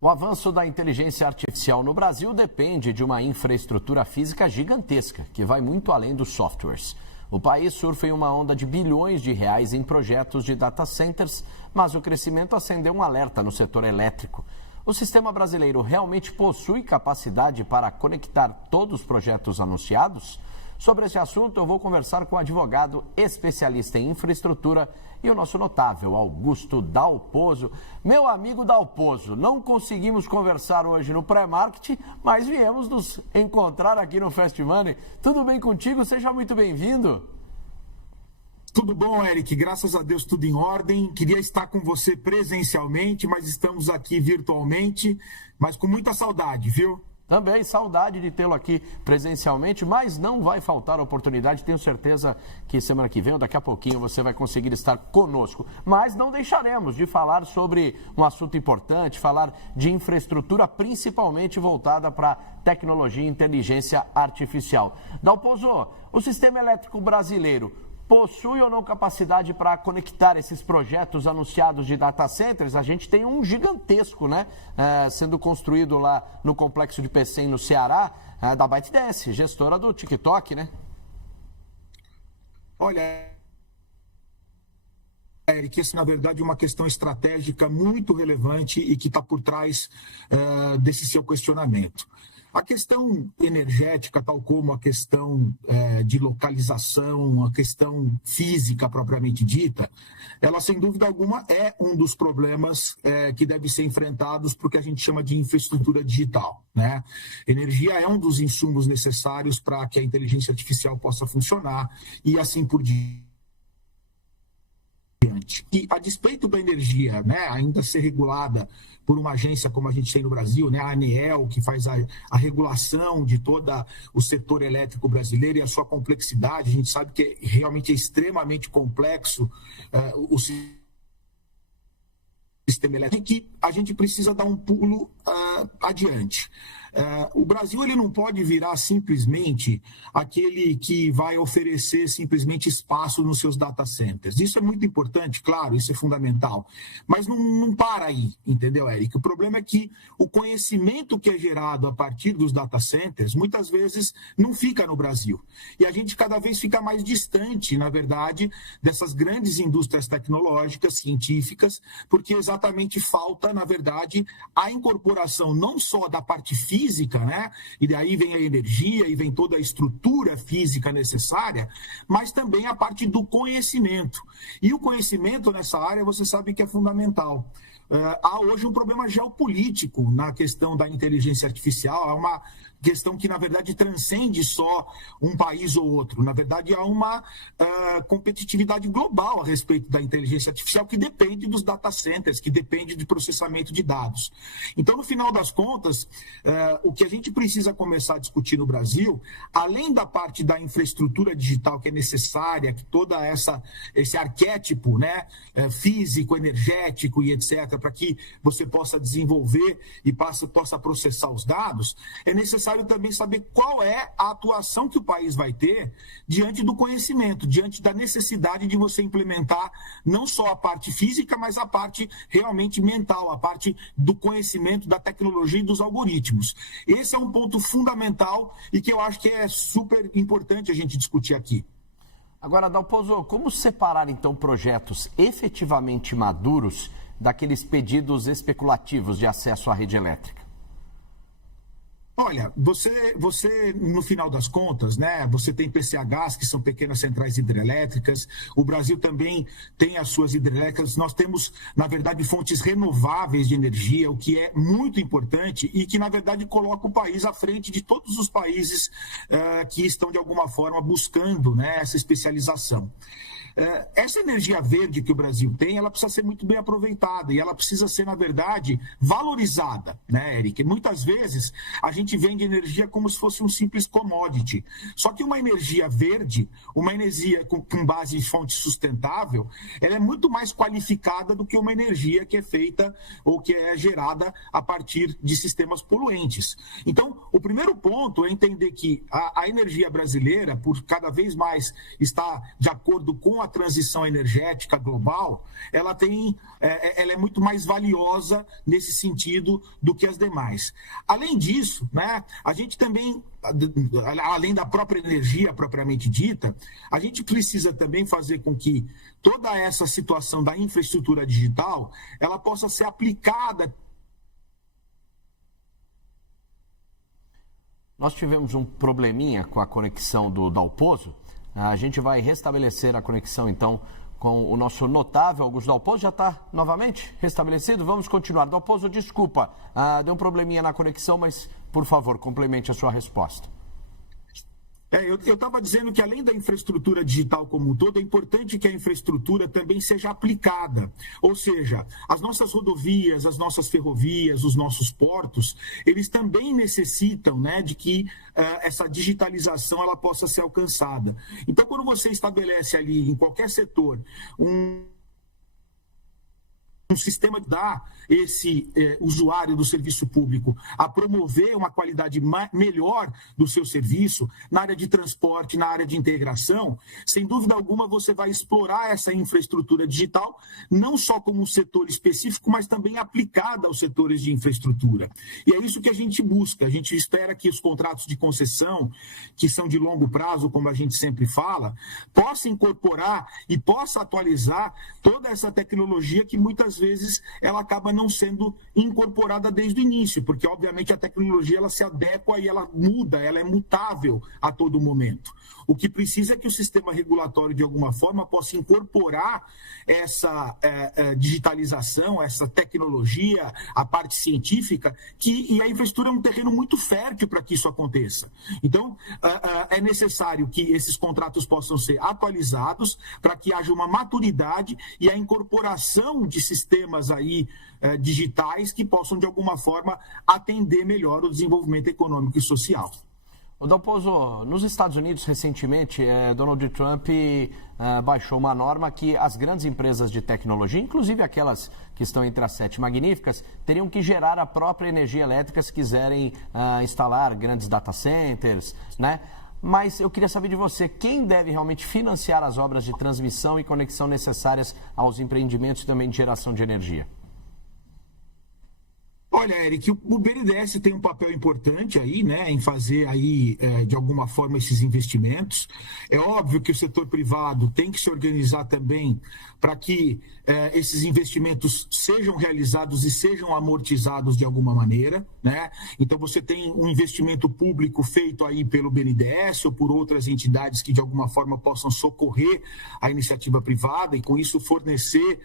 O avanço da inteligência artificial no Brasil depende de uma infraestrutura física gigantesca, que vai muito além dos softwares. O país surfa em uma onda de bilhões de reais em projetos de data centers, mas o crescimento acendeu um alerta no setor elétrico. O sistema brasileiro realmente possui capacidade para conectar todos os projetos anunciados? Sobre esse assunto, eu vou conversar com o advogado especialista em infraestrutura e o nosso notável Augusto Dalpozo. Meu amigo Dalpozo, não conseguimos conversar hoje no pré-market, mas viemos nos encontrar aqui no Fast Money. Tudo bem contigo? Seja muito bem-vindo. Tudo bom, Eric? Graças a Deus, tudo em ordem. Queria estar com você presencialmente, mas estamos aqui virtualmente, mas com muita saudade, viu? Também saudade de tê-lo aqui presencialmente, mas não vai faltar oportunidade. Tenho certeza que semana que vem ou daqui a pouquinho você vai conseguir estar conosco. Mas não deixaremos de falar sobre um assunto importante, falar de infraestrutura, principalmente voltada para tecnologia e inteligência artificial. Dalpozo, o sistema elétrico brasileiro possui ou não capacidade para conectar esses projetos anunciados de data centers? A gente tem um gigantesco, né? Sendo construído lá no complexo de Pecém, no Ceará, da ByteDance, gestora do TikTok, né? Olha, Eric, isso na verdade é uma questão estratégica muito relevante e que está por trás desse seu questionamento. A questão energética, tal como a questão de localização, a questão física propriamente dita, ela sem dúvida alguma é um dos problemas que deve ser enfrentados por que a gente chama de infraestrutura digital, né? Energia é um dos insumos necessários para que a inteligência artificial possa funcionar e assim por diante. E a despeito da energia, né, ainda ser regulada por uma agência como a gente tem no Brasil, né, a ANEEL, que faz a regulação de todo o setor elétrico brasileiro e a sua complexidade, a gente sabe que realmente é extremamente complexo o sistema elétrico, que a gente precisa dar um pulo adiante. O Brasil ele não pode virar simplesmente aquele que vai oferecer simplesmente espaço nos seus data centers. Isso é muito importante, claro, isso é fundamental, mas não para aí, entendeu, Eric? O problema é que o conhecimento que é gerado a partir dos data centers muitas vezes não fica no Brasil. E a gente cada vez fica mais distante, na verdade, dessas grandes indústrias tecnológicas, científicas, porque exatamente falta, na verdade, a incorporação não só da parte física, né? E daí vem a energia e vem toda a estrutura física necessária, mas também a parte do conhecimento. E o conhecimento nessa área, você sabe que é fundamental. Há hoje um problema geopolítico na questão da inteligência artificial, há uma questão que, na verdade, transcende só um país ou outro. Na verdade, há uma competitividade global a respeito da inteligência artificial que depende dos data centers, que depende de processamento de dados. Então, no final das contas, o que a gente precisa começar a discutir no Brasil, além da parte da infraestrutura digital que é necessária, que toda esse arquétipo, né, físico, energético e etc., para que você possa desenvolver e possa processar os dados, é necessário também saber qual é a atuação que o país vai ter diante do conhecimento, diante da necessidade de você implementar não só a parte física, mas a parte realmente mental, a parte do conhecimento, da tecnologia e dos algoritmos. Esse é um ponto fundamental e que eu acho que é super importante a gente discutir aqui. Agora, Dalpozo, como separar então projetos efetivamente maduros daqueles pedidos especulativos de acesso à rede elétrica? Olha, você no final das contas, né, você tem PCHs, que são pequenas centrais hidrelétricas, o Brasil também tem as suas hidrelétricas, nós temos, na verdade, fontes renováveis de energia, o que é muito importante e que, na verdade, coloca o país à frente de todos os países que estão, de alguma forma, buscando, né, essa especialização. Essa energia verde que o Brasil tem, ela precisa ser muito bem aproveitada e ela precisa ser, na verdade, valorizada, né, Eric? Muitas vezes a gente vende energia como se fosse um simples commodity. Só que uma energia verde, uma energia com base em fonte sustentável, ela é muito mais qualificada do que uma energia que é feita ou que é gerada a partir de sistemas poluentes. Então, o primeiro ponto é entender que a energia brasileira, por cada vez mais estar de acordo com a a transição energética global, ela é muito mais valiosa nesse sentido do que as demais. Além disso, né, a gente também, além da própria energia propriamente dita, a gente precisa também fazer com que toda essa situação da infraestrutura digital, ela possa ser aplicada. Nós tivemos um probleminha com a conexão do Dalpozo. A gente vai restabelecer a conexão, então, com o nosso notável Augusto Dalpozo. Já está novamente restabelecido? Vamos continuar. Dalpozo, desculpa, deu um probleminha na conexão, mas, por favor, complemente a sua resposta. Eu estava dizendo que, além da infraestrutura digital como um todo, é importante que a infraestrutura também seja aplicada. Ou seja, as nossas rodovias, as nossas ferrovias, os nossos portos, eles também necessitam, né, de que essa digitalização ela possa ser alcançada. Então, quando você estabelece ali, em qualquer setor, um sistema que dá esse usuário do serviço público a promover uma qualidade melhor do seu serviço, na área de transporte, na área de integração, sem dúvida alguma você vai explorar essa infraestrutura digital, não só como um setor específico, mas também aplicada aos setores de infraestrutura. E é isso que a gente busca. A gente espera que os contratos de concessão, que são de longo prazo, como a gente sempre fala, possam incorporar e possa atualizar toda essa tecnologia que muitas vezes ela acaba não sendo incorporada desde o início, porque obviamente a tecnologia ela se adequa e ela muda, ela é mutável a todo momento. O que precisa é que o sistema regulatório de alguma forma possa incorporar essa digitalização, essa tecnologia, a parte científica, e a infraestrutura é um terreno muito fértil para que isso aconteça. Então, é necessário que esses contratos possam ser atualizados para que haja uma maturidade e a incorporação de sistemas aí digitais que possam, de alguma forma, atender melhor o desenvolvimento econômico e social. O Dalpozo, nos Estados Unidos, recentemente, Donald Trump baixou uma norma que as grandes empresas de tecnologia, inclusive aquelas que estão entre as 7 magníficas, teriam que gerar a própria energia elétrica se quiserem instalar grandes data centers, né? Mas eu queria saber de você, quem deve realmente financiar as obras de transmissão e conexão necessárias aos empreendimentos também de geração de energia? Olha, Eric, o BNDES tem um papel importante aí, né, em fazer aí, de alguma forma, esses investimentos. É óbvio que o setor privado tem que se organizar também para que esses investimentos sejam realizados e sejam amortizados de alguma maneira, né? Então, você tem um investimento público feito aí pelo BNDES ou por outras entidades que, de alguma forma, possam socorrer a iniciativa privada e, com isso, fornecer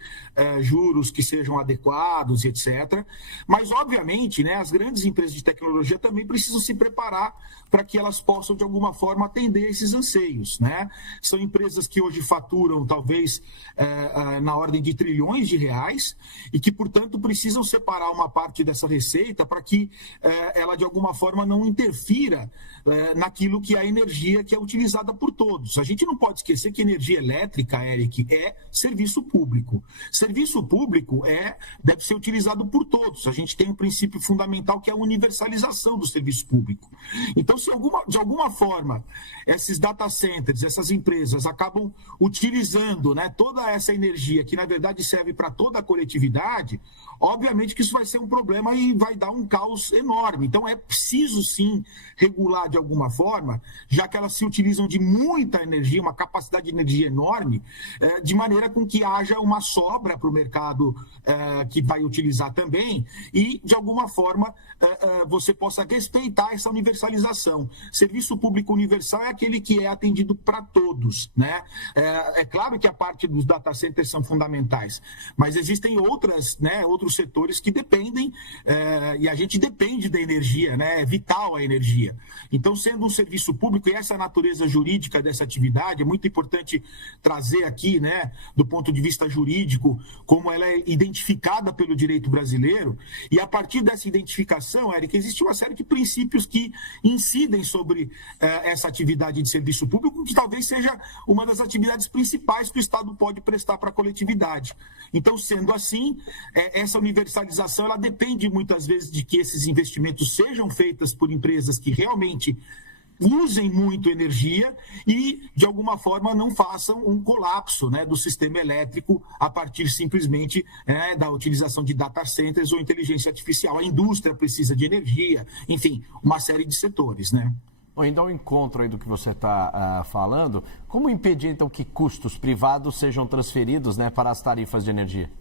juros que sejam adequados, etc. Mas, obviamente, né, as grandes empresas de tecnologia também precisam se preparar para que elas possam, de alguma forma, atender esses anseios, né? São empresas que hoje faturam, talvez, na ordem de trilhões de reais e que, portanto, precisam separar uma parte dessa receita para que ela, de alguma forma, não interfira naquilo que é a energia que é utilizada por todos. A gente não pode esquecer que energia elétrica, Eric, é serviço público. Serviço público deve ser utilizado por todos. A gente tem um princípio fundamental que é a universalização do serviço público. Então, se de alguma forma esses data centers, essas empresas acabam utilizando, né, toda essa energia que, na verdade, serve para toda a coletividade, obviamente que isso vai ser um problema e vai dar um caos enorme. Então, é preciso, sim, regular de alguma forma, já que elas se utilizam de muita energia, uma capacidade de energia enorme, de maneira com que haja uma sobra para o mercado que vai utilizar também e, de alguma forma, você possa respeitar essa universalização. Serviço público universal é aquele que é atendido para todos, né? É claro que a parte dos data centers são fundamentais, mas existem outros setores que dependem, e a gente depende da energia, né? É vital a energia. Então, sendo um serviço público, e essa natureza jurídica dessa atividade, é muito importante trazer aqui, né, do ponto de vista jurídico, como ela é identificada pelo direito brasileiro, e a partir dessa identificação, Eric, existe uma série de princípios que incidem sobre essa atividade de serviço público, que talvez seja uma das atividades principais que o Estado pode prestar para a coletividade. Então, sendo assim, essa universalização ela depende muitas vezes de que esses investimentos sejam feitos por empresas que realmente usem muito energia e, de alguma forma, não façam um colapso, né, do sistema elétrico a partir simplesmente da utilização de data centers ou inteligência artificial. A indústria precisa de energia, enfim, uma série de setores, né? Indo ao encontro aí do que você está falando, como impedir, então, que custos privados sejam transferidos, né, para as tarifas de energia?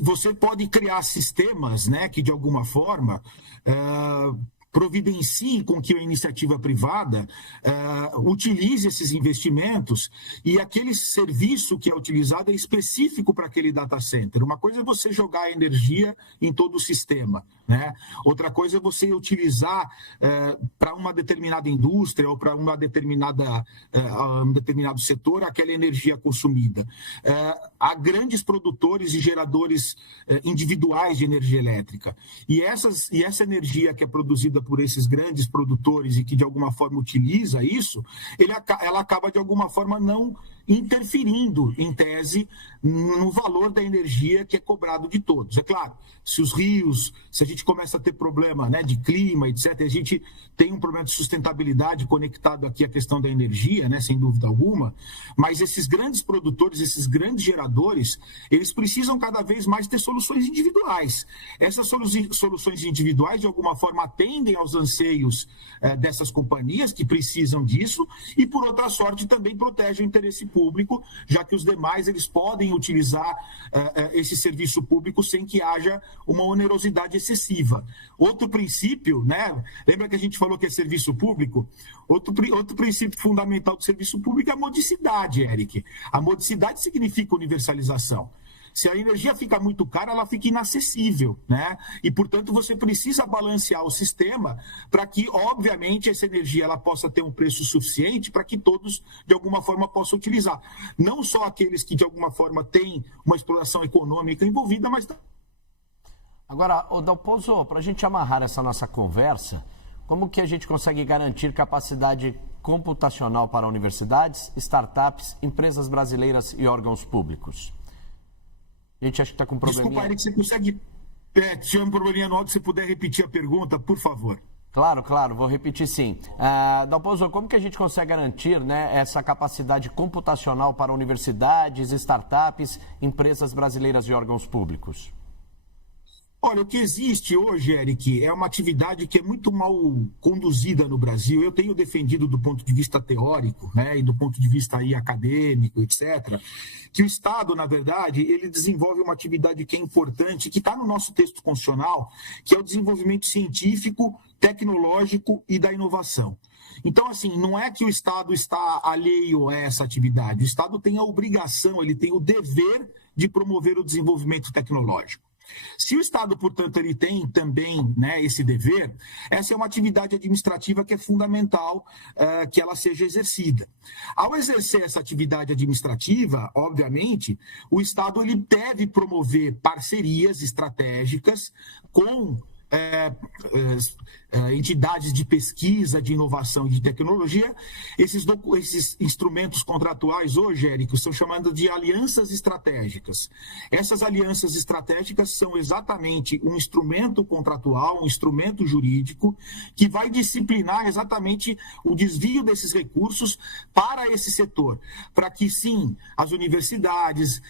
Você pode criar sistemas, né, que, de alguma forma, providencie com que a iniciativa privada utilize esses investimentos e aquele serviço que é utilizado é específico para aquele data center. Uma coisa é você jogar energia em todo o sistema, né? Outra coisa é você utilizar para uma determinada indústria ou para um determinado setor aquela energia consumida. Há grandes produtores e geradores individuais de energia elétrica. E essa energia que é produzida por esses grandes produtores e que de alguma forma utiliza isso, ela acaba de alguma forma não interferindo, em tese, no valor da energia que é cobrado de todos. É claro, se os rios, se a gente começa a ter problema, né, de clima, etc., a gente tem um problema de sustentabilidade conectado aqui à questão da energia, né, sem dúvida alguma, mas esses grandes produtores, esses grandes geradores, eles precisam cada vez mais ter soluções individuais. Essas soluções individuais, de alguma forma, atendem aos anseios dessas companhias que precisam disso e, por outra sorte, também protegem o interesse público, já que os demais eles podem utilizar esse serviço público sem que haja uma onerosidade excessiva. Outro princípio, né? Lembra que a gente falou que é serviço público? Outro princípio fundamental do serviço público é a modicidade, Eric. A modicidade significa universalização. Se a energia fica muito cara, ela fica inacessível, né? E, portanto, você precisa balancear o sistema para que, obviamente, essa energia ela possa ter um preço suficiente para que todos, de alguma forma, possam utilizar. Não só aqueles que, de alguma forma, têm uma exploração econômica envolvida, mas... Agora, Dalpozo, para a gente amarrar essa nossa conversa, como que a gente consegue garantir capacidade computacional para universidades, startups, empresas brasileiras e órgãos públicos? A gente acha que está com um probleminha... Desculpa, Eric, você consegue... Tinha um probleminha no áudio, se você puder repetir a pergunta, por favor. Claro, vou repetir sim. Dalpozo, como que a gente consegue garantir, né, essa capacidade computacional para universidades, startups, empresas brasileiras e órgãos públicos? Olha, o que existe hoje, Eric, é uma atividade que é muito mal conduzida no Brasil. Eu tenho defendido do ponto de vista teórico, né, e do ponto de vista aí acadêmico, etc., que o Estado, na verdade, ele desenvolve uma atividade que é importante, que está no nosso texto constitucional, que é o desenvolvimento científico, tecnológico e da inovação. Então, assim, não é que o Estado está alheio a essa atividade. O Estado tem a obrigação, ele tem o dever de promover o desenvolvimento tecnológico. Se o Estado, portanto, ele tem também, né, esse dever, essa é uma atividade administrativa que é fundamental que ela seja exercida. Ao exercer essa atividade administrativa, obviamente, o Estado ele deve promover parcerias estratégicas com entidades de pesquisa, de inovação e de tecnologia. Esses instrumentos contratuais hoje, Érico, são chamados de alianças estratégicas. Essas alianças estratégicas são exatamente um instrumento contratual, um instrumento jurídico, que vai disciplinar exatamente o desvio desses recursos para esse setor, para que, sim, as universidades,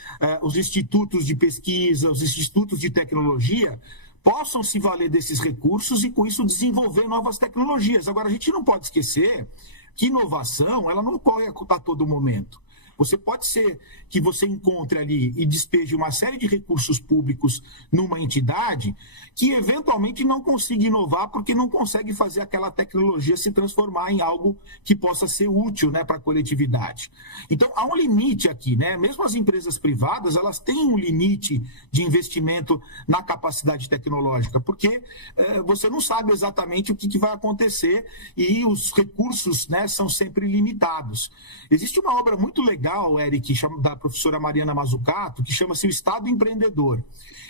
os institutos de pesquisa, os institutos de tecnologia possam se valer desses recursos e, com isso, desenvolver novas tecnologias. Agora, a gente não pode esquecer que inovação ela não ocorre a todo momento. Você pode ser que você encontre ali e despeje uma série de recursos públicos numa entidade que eventualmente não consiga inovar porque não consegue fazer aquela tecnologia se transformar em algo que possa ser útil, né, para a coletividade. Então, há um limite aqui, né? Mesmo as empresas privadas, elas têm um limite de investimento na capacidade tecnológica, porque você não sabe exatamente o que vai acontecer e os recursos, né, são sempre limitados. Existe uma obra muito legal, Eric, da professora Mariana Mazzucato, que chama-se O Estado Empreendedor.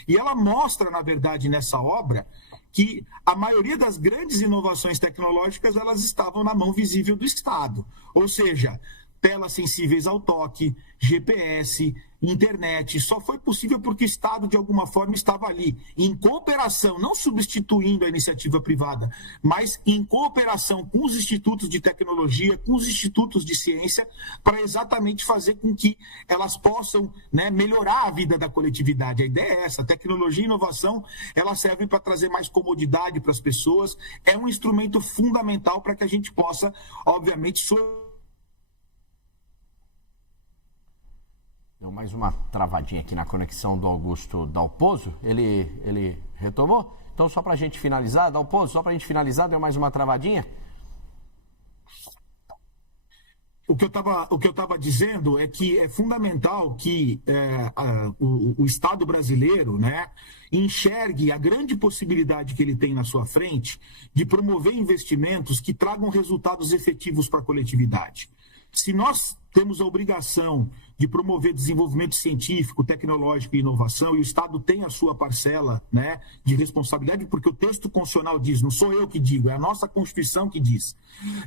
E ela mostra, na verdade, nessa obra, que a maioria das grandes inovações tecnológicas elas estavam na mão visível do Estado. Ou seja, telas sensíveis ao toque, GPS, internet. Só foi possível porque o Estado, de alguma forma, estava ali, em cooperação, não substituindo a iniciativa privada, mas em cooperação com os institutos de tecnologia, com os institutos de ciência, para exatamente fazer com que elas possam, né, melhorar a vida da coletividade. A ideia é essa: tecnologia e inovação, ela serve para trazer mais comodidade para as pessoas, é um instrumento fundamental para que a gente possa, obviamente, Deu mais uma travadinha aqui na conexão do Augusto Dalpozo. Ele retomou? Então, só para a gente finalizar, Dalpozo, só para a gente finalizar, deu mais uma travadinha? O que eu estava dizendo é que é fundamental que o Estado brasileiro, né, enxergue a grande possibilidade que ele tem na sua frente de promover investimentos que tragam resultados efetivos para a coletividade. Se nós temos a obrigação de promover desenvolvimento científico, tecnológico e inovação, e o Estado tem a sua parcela, né, de responsabilidade, porque o texto constitucional diz, não sou eu que digo, é a nossa Constituição que diz.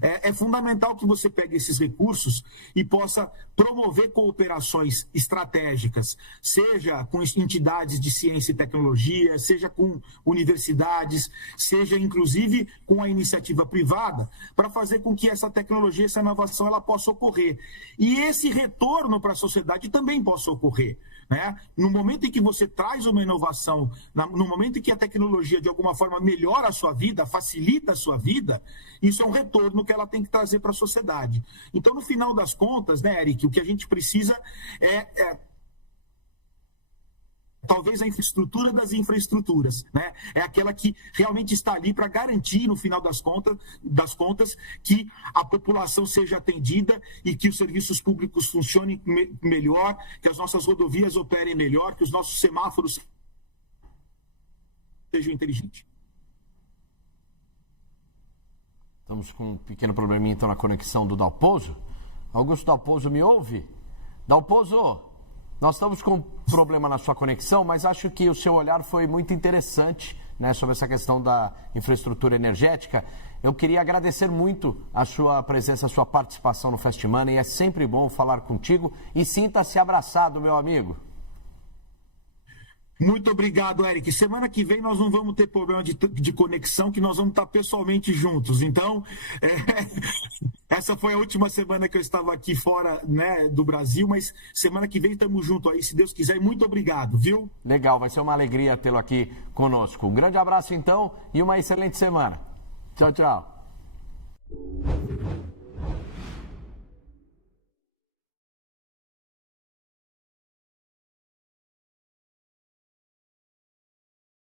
É fundamental que você pegue esses recursos e possa promover cooperações estratégicas, seja com entidades de ciência e tecnologia, seja com universidades, seja inclusive com a iniciativa privada, para fazer com que essa tecnologia, essa inovação, ela possa ocorrer. E esse retorno para a sociedade também possa ocorrer, né? No momento em que você traz uma inovação, no momento em que a tecnologia de alguma forma melhora a sua vida, facilita a sua vida, isso é um retorno que ela tem que trazer para a sociedade. Então, no final das contas, né, Eric, o que a gente precisa talvez a infraestrutura das infraestruturas, né? É aquela que realmente está ali para garantir, no final das contas, que a população seja atendida e que os serviços públicos funcionem melhor, que as nossas rodovias operem melhor, que os nossos semáforos sejam inteligentes. Estamos com um pequeno probleminha, então, na conexão do Dalpozo. Augusto Dalpozo, me ouve? Dalpozo, nós estamos com um problema na sua conexão, mas acho que o seu olhar foi muito interessante, né, sobre essa questão da infraestrutura energética. Eu queria agradecer muito a sua presença, a sua participação no Fast Money. É sempre bom falar contigo e sinta-se abraçado, meu amigo. Muito obrigado, Eric. Semana que vem nós não vamos ter problema de conexão, que nós vamos estar pessoalmente juntos. Então, essa foi a última semana que eu estava aqui fora, né, do Brasil, mas semana que vem estamos juntos aí, se Deus quiser. Muito obrigado, viu? Legal, vai ser uma alegria tê-lo aqui conosco. Um grande abraço, então, e uma excelente semana. Tchau, tchau.